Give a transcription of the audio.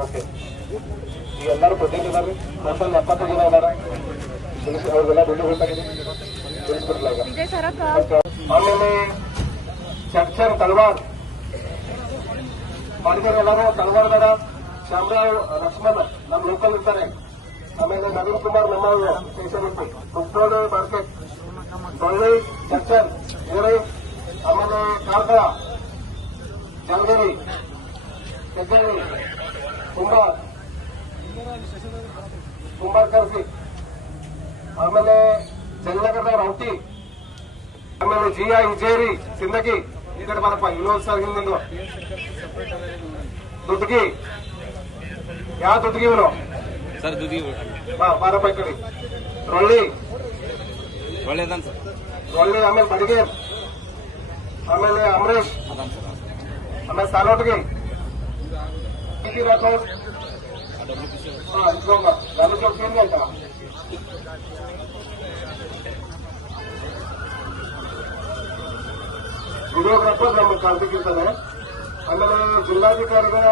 Okay. ಈಗ ಎಲ್ಲರೂ ಪ್ರತಿನಿಧಿದ್ದಾರೆ. Total 70 ಜನ ಇದ್ದಾರೆ. ಅವ್ರಿಗೆಲ್ಲ ದುಡ್ಡು ಬೇಕಾಗಿದೆ ತಿಳಿಸ್ಬಿಡ್ಲ ಈಗ. ಆಮೇಲೆ ಚರ್ಚನ್ ತಳವಾರ್ ಮಾಡಿದ್ದಾರೆ. ಎಲ್ಲರೂ ತಳವಾರ್ದಾರ ಶ್ಯಾಮರಾವ್ ಲಕ್ಷ್ಮಣ್ ನಮ್ಮ ಲೋಕಲ್ ಇರ್ತಾರೆ. ಆಮೇಲೆ ನವೀನ್ ಕುಮಾರ್ ನಮ್ಮ ಸ್ಟೇಷನ್ ಇತ್ತು. ಕುಕ್ಟೋಳಿ ಮಾರ್ಕೆಟ್ ಸೊಳ್ಳಿ ಚರ್ಚನ್ ಬೇರೆ. ಆಮೇಲೆ ಕಾರ್ಕಳ ಜಂಗೇರಿ ಹೆಗ್ಗೇರಿ ಕುಂಬಾರ್ ಕರ್ಸಿ. ಆಮೇಲೆ ಜಯನಗರದ ರೌಟಿ. ಆಮೇಲೆ ಜಿಯಾ ಇಜೇರಿ ಸಿಂದಗಿ. ಈ ಕಡೆ ಬಾರಪ್ಪ. ಇನ್ನೊಂದು ಸರ್ ಹಿಂದಿಂದು ದುಡ್ಗಿ. ಯಾವ ದುಡ್ಗಿ ಇವನು ಸರ್? ದುಡ್ಗಿ ಬಾರಪ್ಪ ಈ ಕಡೆ. ರೊಳ್ಳಿ ಒಳ್ಳೇದನ್ ಸರ್. ರೊಳ್ಳಿ. ಆಮೇಲೆ ಬಡಿಗೇರ್. ಆಮೇಲೆ ಅಮರೇಶ್. ಆಮೇಲೆ ಸಾಲೋಟ್ಗಿ ರಾಠೋಡ್. ಅಂತ ವಿಡಿಯೋಗ್ರಾಫರ್ ನಮ್ಮ ಕಾರ್ತಿಕ್ ಇರ್ತಾನೆ. ಆಮೇಲೆ ಜಿಲ್ಲಾಧಿಕಾರಿಗಳ